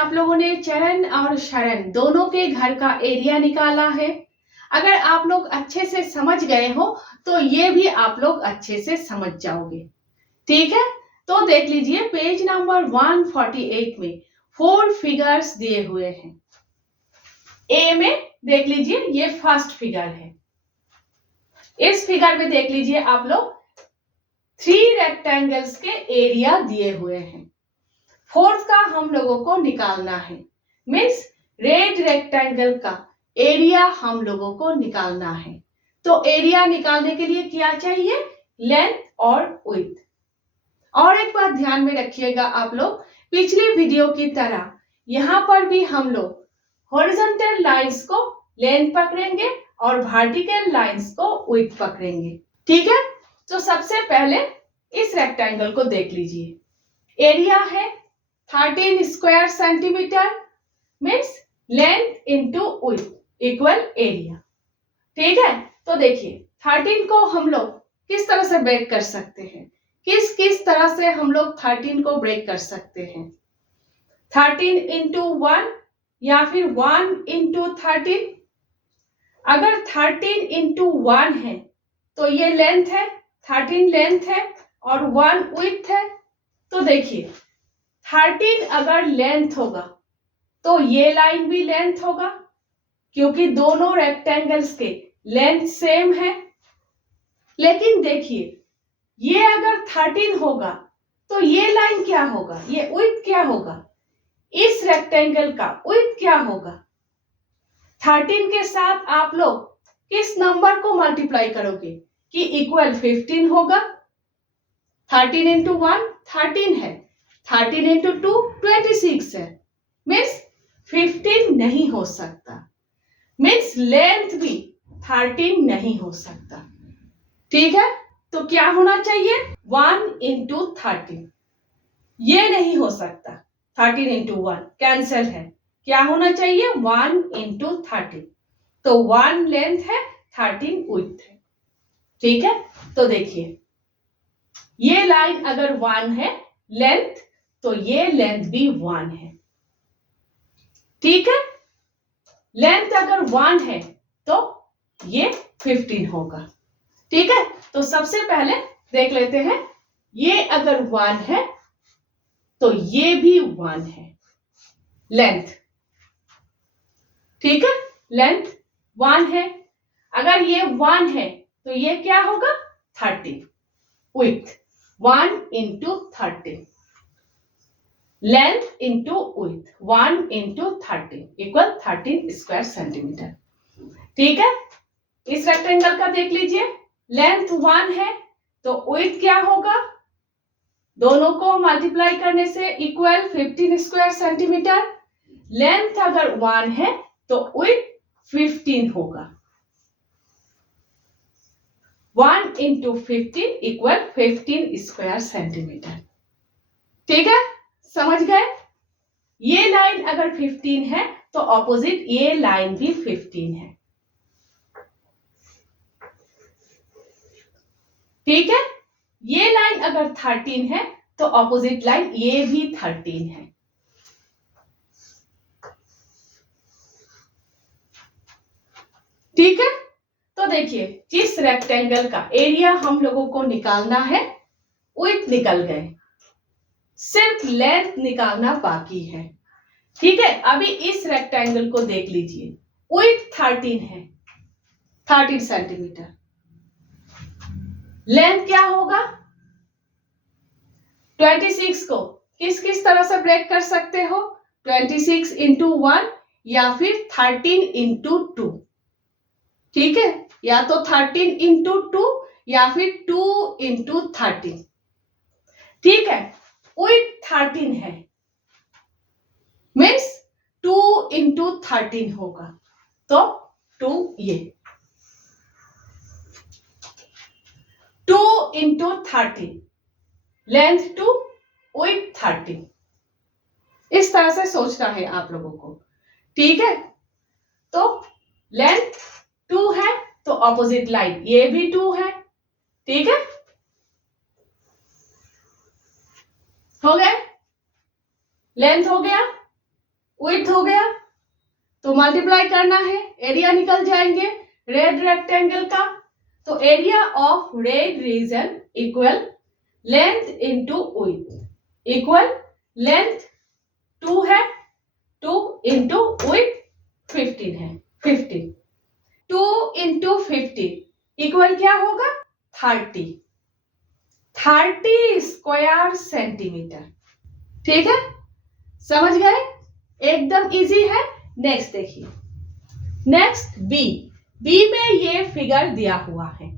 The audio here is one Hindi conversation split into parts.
आप लोगों ने चरण और शरण दोनों के घर का एरिया निकाला है। अगर आप लोग अच्छे से समझ गए हो तो ये भी आप लोग अच्छे से समझ जाओगे। ठीक है, तो देख लीजिए पेज नंबर 148 में 4 फिगर्स दिए हुए हैं। ए में देख लीजिए ये फर्स्ट फिगर है। इस फिगर में देख लीजिए आप लोग 3 रेक्टेंगल्स के एरिया दिए हुए हैं। फोर्थ का हम लोगों को निकालना है, मीन्स रेड रेक्टेंगल का एरिया हम लोगों को निकालना है। तो एरिया निकालने के लिए क्या चाहिए? लेंथ और विड्थ। और एक बात ध्यान में रखिएगा आप लोग, पिछली वीडियो की तरह यहाँ पर भी हम लोग हॉरिजॉन्टल लाइंस को लेंथ पकड़ेंगे और वर्टिकल लाइंस को विड्थ पकड़ेंगे। ठीक है, तो सबसे पहले इस रेक्टेंगल को देख लीजिए। एरिया है 13 square centimetre, means length into width equal area. ठीक है, तो देखिए 13 को हम लोग किस तरह से ब्रेक कर सकते हैं, किस तरह से हम लोग 13 को ब्रेक कर सकते हैं। 13 इंटू 1 या फिर 1 इंटू 13। अगर 13 इंटू 1 है तो ये लेंथ है, 13 लेंथ है और 1 विड्थ है। तो देखिए 13 अगर लेंथ होगा तो ये लाइन भी लेंथ होगा, क्योंकि दोनों रेक्टेंगल्स के लेंथ सेम है। लेकिन देखिए ये अगर 13 होगा तो ये लाइन क्या होगा, ये विड्थ क्या होगा, इस रेक्टेंगल का विड्थ क्या होगा। 13 के साथ आप लोग किस नंबर को मल्टीप्लाई करोगे कि इक्वल 15 होगा। 13 इंटू 1 13 है, 13 इंटू 2 26 है, मीन्स 15 नहीं हो सकता, मीन्स लेंथ भी 13 नहीं हो सकता। ठीक है, तो क्या होना चाहिए 1 इंटू 13। ये नहीं हो सकता, 13 इंटू 1 कैंसिल है। क्या होना चाहिए 1 इंटू 13। तो 1 लेंथ है, 13 विड्थ है। ठीक है, तो देखिए ये लाइन अगर 1 है लेंथ, तो ये लेंथ भी 1 है। ठीक है, लेंथ अगर 1 है तो ये 15 होगा। ठीक है, तो सबसे पहले देख लेते हैं, ये अगर 1 है तो ये भी 1 है लेंथ। ठीक है, लेंथ 1 है। अगर ये 1 है तो ये क्या होगा 30 width. 1 into 30 length into width, 1 into 30 equal 13 square centimetre. ठीक है, इस रेक्टेंगल का देख लीजिए, लेंथ 1 है तो विड्थ क्या होगा, दोनों को मल्टीप्लाई करने से इक्वल 15 स्क्वायर सेंटीमीटर। लेंथ अगर 1 है तो विड्थ 15 होगा। 1 इंटू 15 इक्वल 15 स्क्वायर सेंटीमीटर। ठीक है, समझ गए। ये लाइन अगर 15 है तो ऑपोजिट ये लाइन भी 15 है। ठीक है, ये लाइन अगर 13 है तो ऑपोजिट लाइन ये भी 13 है। ठीक है, तो देखिए जिस रेक्टेंगल का एरिया हम लोगों को निकालना है विड्थ निकल गए, सिर्फ लेंथ निकालना बाकी है। ठीक है, अभी इस रेक्टेंगल को देख लीजिए, विड्थ 13 है, 13 सेंटीमीटर। लेंथ क्या होगा, 26 को किस तरह से ब्रेक कर सकते हो, 26 इंटू 1 या फिर 13 इंटू 2। ठीक है, या तो 13 इंटू 2 या फिर 2 इंटू 13। ठीक है, विड्थ 13 है, मीन्स 2 इंटू 13 होगा, तो 2 ये 2 इंटू 13 लेंथ 2 विड्थ 13। इस तरह से सोचना है आप लोगों को। ठीक है, तो लेंथ 2 है तो ऑपोजिट लाइन ये भी 2 है। ठीक है, हो गए, लेंथ हो गया, विड्थ हो गया, तो मल्टीप्लाई करना है, एरिया निकल जाएंगे रेड रेक्टेंगल का। तो area of red region equal length into width equal length 2 है, 2 इंटू विड्थ 15 है, 15। 2 इंटू 15 इक्वल क्या होगा 30 स्क्वायर सेंटीमीटर। ठीक है, समझ गए, एकदम इजी है। नेक्स्ट देखिए, नेक्स्ट बी में ये फिगर दिया हुआ है,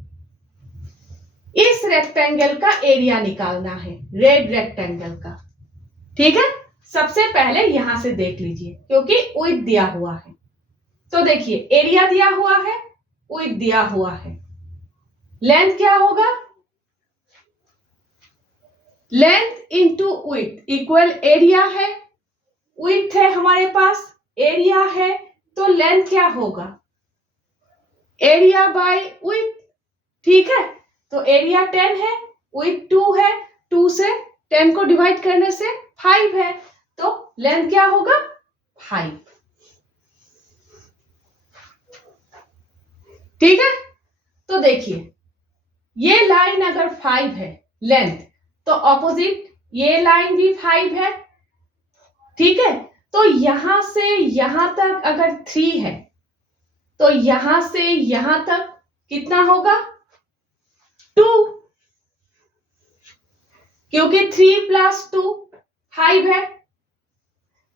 इस रेक्टेंगल का एरिया निकालना है, रेड रेक्टेंगल का। ठीक है, सबसे पहले यहां से देख लीजिए क्योंकि विड्थ दिया हुआ है। तो देखिए एरिया दिया हुआ है, विड्थ दिया हुआ है, लेंथ क्या होगा, length into width equal area है, विड्थ है हमारे पास, एरिया है, तो लेंथ क्या होगा एरिया बाय विड्थ। ठीक है, तो एरिया 10 है, विड्थ 2 है, 2 से 10 को डिवाइड करने से 5 है, तो लेंथ क्या होगा 5। ठीक है, तो देखिए ये लाइन अगर 5 है लेंथ, तो ऑपोजिट ये लाइन भी 5 है। ठीक है, तो यहां से यहां तक अगर 3 है, तो यहां से यहां तक कितना होगा 2, क्योंकि 3 प्लस 2 5 है।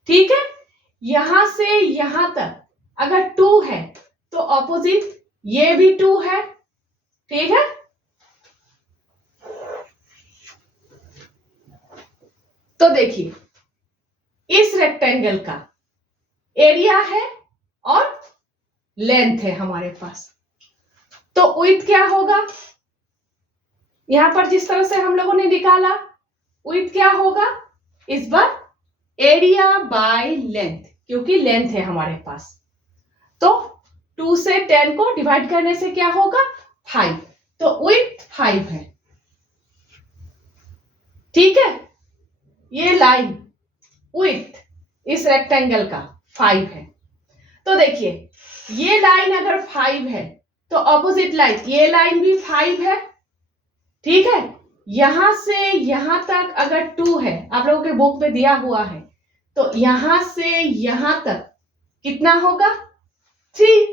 ठीक है, यहां से यहां तक अगर 2 है, तो ऑपोजिट ये भी 2 है। ठीक है, तो देखिए इस रेक्टेंगल का एरिया है और लेंथ है हमारे पास, तो विड्थ क्या होगा, यहां पर जिस तरह से हम लोगों ने निकाला विड्थ क्या होगा, इस बार एरिया बाय लेंथ, क्योंकि लेंथ है हमारे पास, तो 2 से 10 को डिवाइड करने से क्या होगा 5, तो विड्थ 5 है। ठीक है, ये लाइन विड्थ इस रेक्टेंगल का 5 है। तो देखिए ये लाइन अगर 5 है, तो ऑपोजिट लाइन ये लाइन भी 5 है। ठीक है, यहां से यहां तक अगर 2 है, आप लोगों के बुक में दिया हुआ है, तो यहां से यहां तक कितना होगा 3,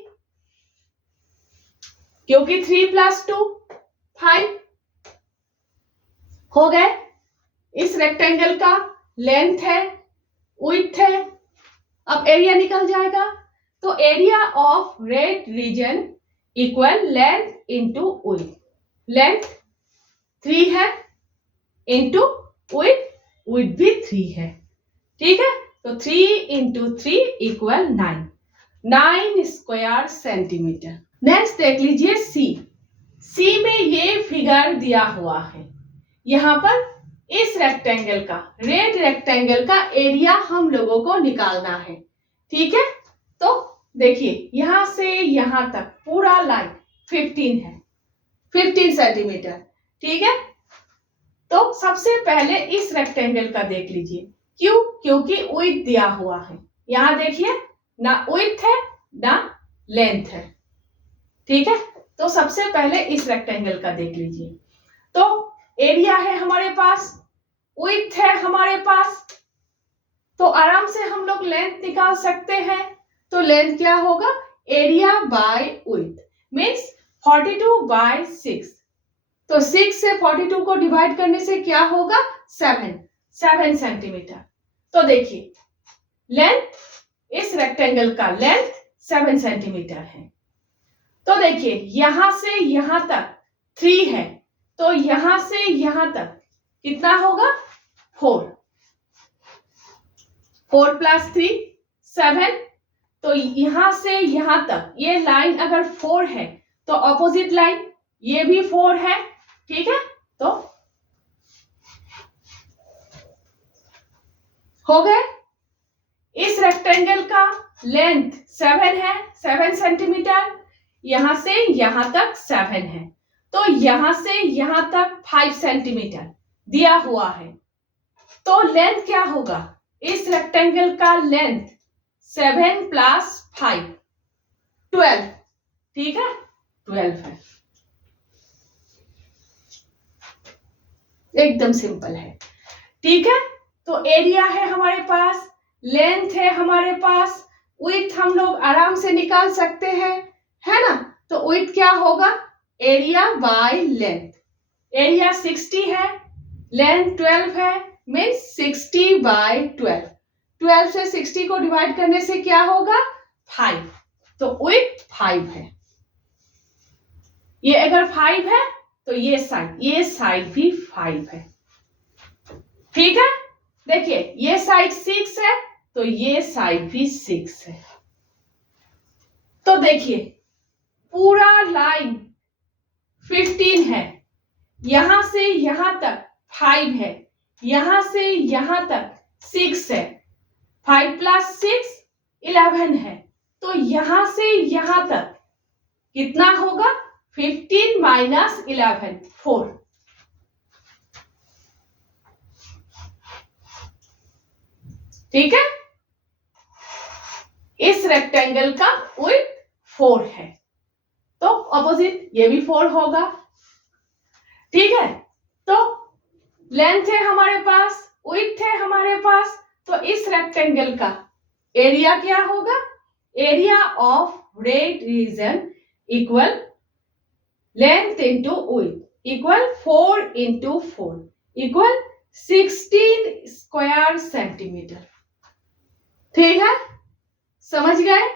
क्योंकि 3 प्लस 2 5 हो गए। इस रेक्टेंगल का लेंथ है, विड्थ है, अब एरिया निकल जाएगा, तो area of red region equal length into width, length 3 है इंटू विड्थ भी 3 है। ठीक है, तो 3 into 3 equal 9 square centimetre. Next देख लीजिए सी में ये फिगर दिया हुआ है, यहां पर इस रेक्टेंगल का, रेड रेक्टेंगल का एरिया हम लोगों को निकालना है। ठीक है, तो देखिए यहां से यहां तक पूरा लाइन 15 है, 15 सेंटीमीटर। ठीक है, तो सबसे पहले इस रेक्टेंगल का देख लीजिए, क्यों, क्योंकि विड्थ दिया हुआ है, यहां देखिए ना विड्थ है ना लेंथ है। ठीक है, तो सबसे पहले इस रेक्टेंगल का देख लीजिए, तो एरिया है हमारे पास, विड्थ है हमारे पास, तो आराम से हम लोग लेंथ निकाल सकते हैं। तो लेंथ क्या होगा area by width means 42 by 6, तो 6 से 42 को डिवाइड करने से क्या होगा 7 सेंटीमीटर। तो देखिए लेंथ, इस रेक्टेंगल का लेंथ 7 सेंटीमीटर है। तो देखिए यहां से यहां तक 3 है, तो यहां से यहां तक कितना होगा 4 प्लस 3 7, तो यहां से यहां तक ये लाइन अगर 4 है, तो ऑपोजिट लाइन ये भी 4 है। ठीक है, तो हो गए। इस रेक्टेंगल का लेंथ 7 है, 7 सेंटीमीटर, यहां से यहां तक 7 है, तो यहां से यहां तक 5 सेंटीमीटर दिया हुआ है। तो लेंथ क्या होगा, इस रेक्टेंगल का लेंथ 7 प्लस 5 12, ठीक है, 12 है। एकदम सिंपल है, ठीक है। तो एरिया है हमारे पास, लेंथ है हमारे पास, विड्थ हम लोग आराम से निकाल सकते हैं, है ना। तो विड्थ क्या होगा, एरिया बाय लेंथ। एरिया 60 है, लेंथ 12 है, मीन्स 60 बाय 12। 12 से 60 को डिवाइड करने से क्या होगा, 5। तो विड्थ 5 है। ये अगर 5 है तो ये साइड भी 5 है, ठीक है। देखिए ये साइड 6 है तो ये साइड भी 6 है। तो देखिए पूरा लाइन 15 है, यहां से यहां तक 5 है, यहां से यहां तक 6 है, 5 प्लस 6 11 है। तो यहां से यहां तक कितना होगा, 15 माइनस 11 4। ठीक है, इस रेक्टेंगल का विड्थ 4 है, तो ऑपोजिट ये भी 4 होगा, ठीक है। तो लेंथ है हमारे पास, विड्थ है हमारे पास, तो इस रेक्टेंगल का एरिया क्या होगा, area of red region equal length into width equal 4 into 4 equal 16 square centimetre, ठीक है, समझ गए।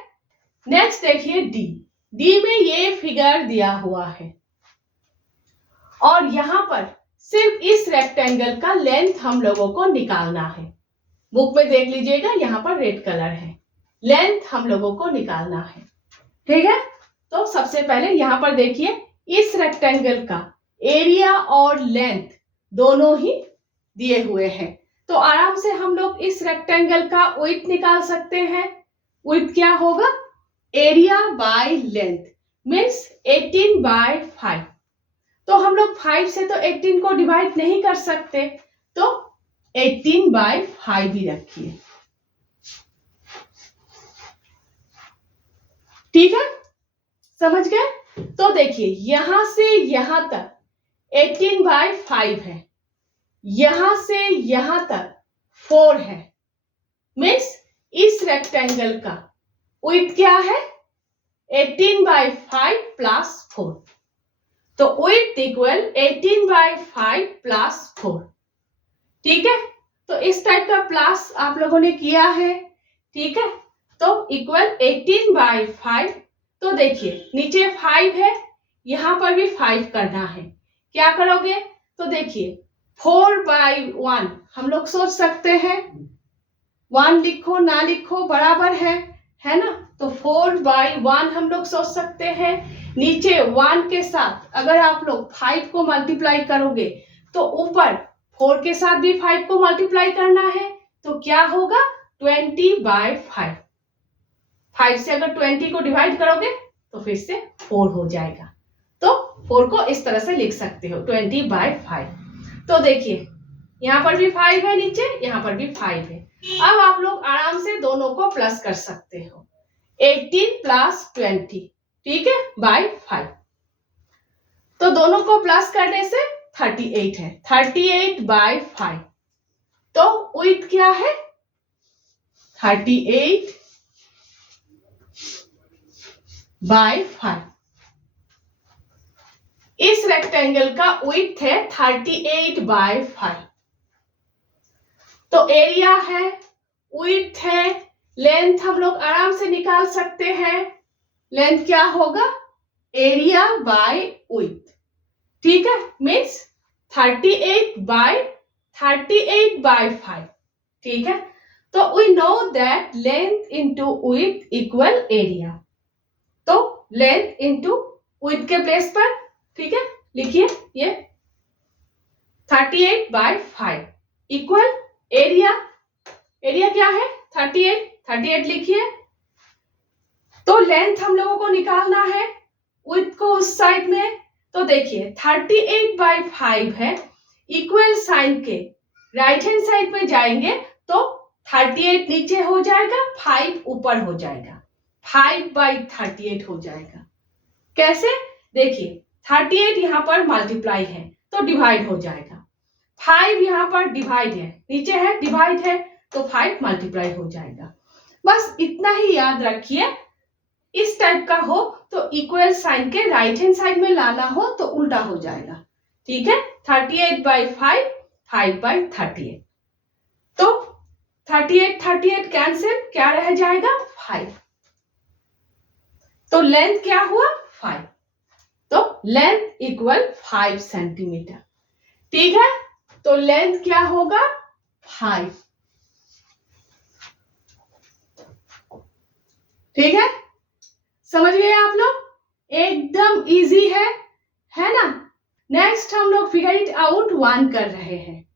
नेक्स्ट देखिए डी में ये फिगर दिया हुआ है और यहां पर सिर्फ इस रेक्टेंगल का लेंथ हम लोगों को निकालना है। बुक में देख लीजिएगा, यहां पर रेड कलर है, लेंथ हम लोगों को निकालना है, ठीक है। तो सबसे पहले यहां पर देखिए इस रेक्टेंगल का एरिया और लेंथ दोनों ही दिए हुए हैं, तो आराम से हम लोग इस रेक्टेंगल का विड्थ निकाल सकते हैं। विड्थ क्या होगा, area by length means 18 by 5। तो हम लोग 5 से तो 18 को डिवाइड नहीं कर सकते, तो 18 बाय 5 ही रखिए, ठीक है, समझ गए। तो देखिए यहां से यहां तक 18 बाय 5 है, यहां से यहां तक 4 है, मीन्स इस रेक्टेंगल का विड्थ क्या है, 18 बाय 5 प्लस 4। तो विड्थ इक्वल 18 बाय 5 प्लस 4, ठीक है। तो इस टाइप का प्लस आप लोगों ने किया है, ठीक है। तो इक्वल 18 बाय 5। तो देखिए नीचे 5 है, यहां पर भी 5 करना है, क्या करोगे, तो देखिए 4 बाय 1 हम लोग सोच सकते हैं, 1 लिखो ना लिखो बराबर है ना। तो 4 बाय 1 हम लोग सोच सकते हैं। नीचे 1 के साथ अगर आप लोग 5 को मल्टीप्लाई करोगे तो ऊपर 4 के साथ भी 5 को मल्टीप्लाई करना है, तो क्या होगा 20 बाय 5। 5 से अगर 20 को डिवाइड करोगे तो फिर से 4 हो जाएगा, तो 4 को इस तरह से लिख सकते हो 20 बाय 5। तो देखिए यहाँ पर भी 5 है, नीचे यहाँ पर भी 5 है। अब आप लोग आराम से दोनों को प्लस कर सकते हो, 18 प्लस 20, ठीक है, बाय 5। तो दोनों को प्लस करने से 38 है, 38 बाय 5। तो विड्थ क्या है, 38 बाय 5। इस रेक्टेंगल का विड्थ है 38 बाय 5। तो एरिया है, विड्थ है, लेंथ हम लोग आराम से निकाल सकते हैं। लेंथ क्या होगा, एरिया बाय विड्थ, ठीक है, मीन्स 38 बाय 5, ठीक है। तो we know that length into width equal area. तो लेंथ इंटू विड्थ के प्लेस पर, ठीक है, लिखिए ये 38 बाय 5 इक्वल एरिया। एरिया क्या है, 38 लिखिए। तो लेंथ हम लोगों को निकालना है, विड्थ को उस साइड में। तो देखिए 38 बाय 5 है, इक्वल साइन के राइट हैंड साइड में जाएंगे तो 38 नीचे हो जाएगा, 5 ऊपर हो जाएगा, 5/38 हो जाएगा। कैसे? देखिए 38 यहाँ पर मल्टीप्लाई है तो डिवाइड हो जाएगा, 5 यहाँ पर डिवाइड है, नीचे है डिवाइड है तो 5 मल्टीप्लाई हो जाएगा। बस इतना ही याद रखिए। इस टाइप का हो तो इक्वल साइन के राइट हैंड साइड में लाना हो तो उल्टा हो जाएगा। ठीक है, 38/5, 5/38। तो 38 कैंसिल, क्या रह जाएगा 5। तो लेंथ क्या हुआ 5, तो लेंथ इक्वल 5 सेंटीमीटर। ठीक है, तो लेंथ क्या होगा 5। ठीक है, समझ गए आप लोग? एकदम इजी है ना? नेक्स्ट हम लोग फिगर इट आउट 1 कर रहे हैं।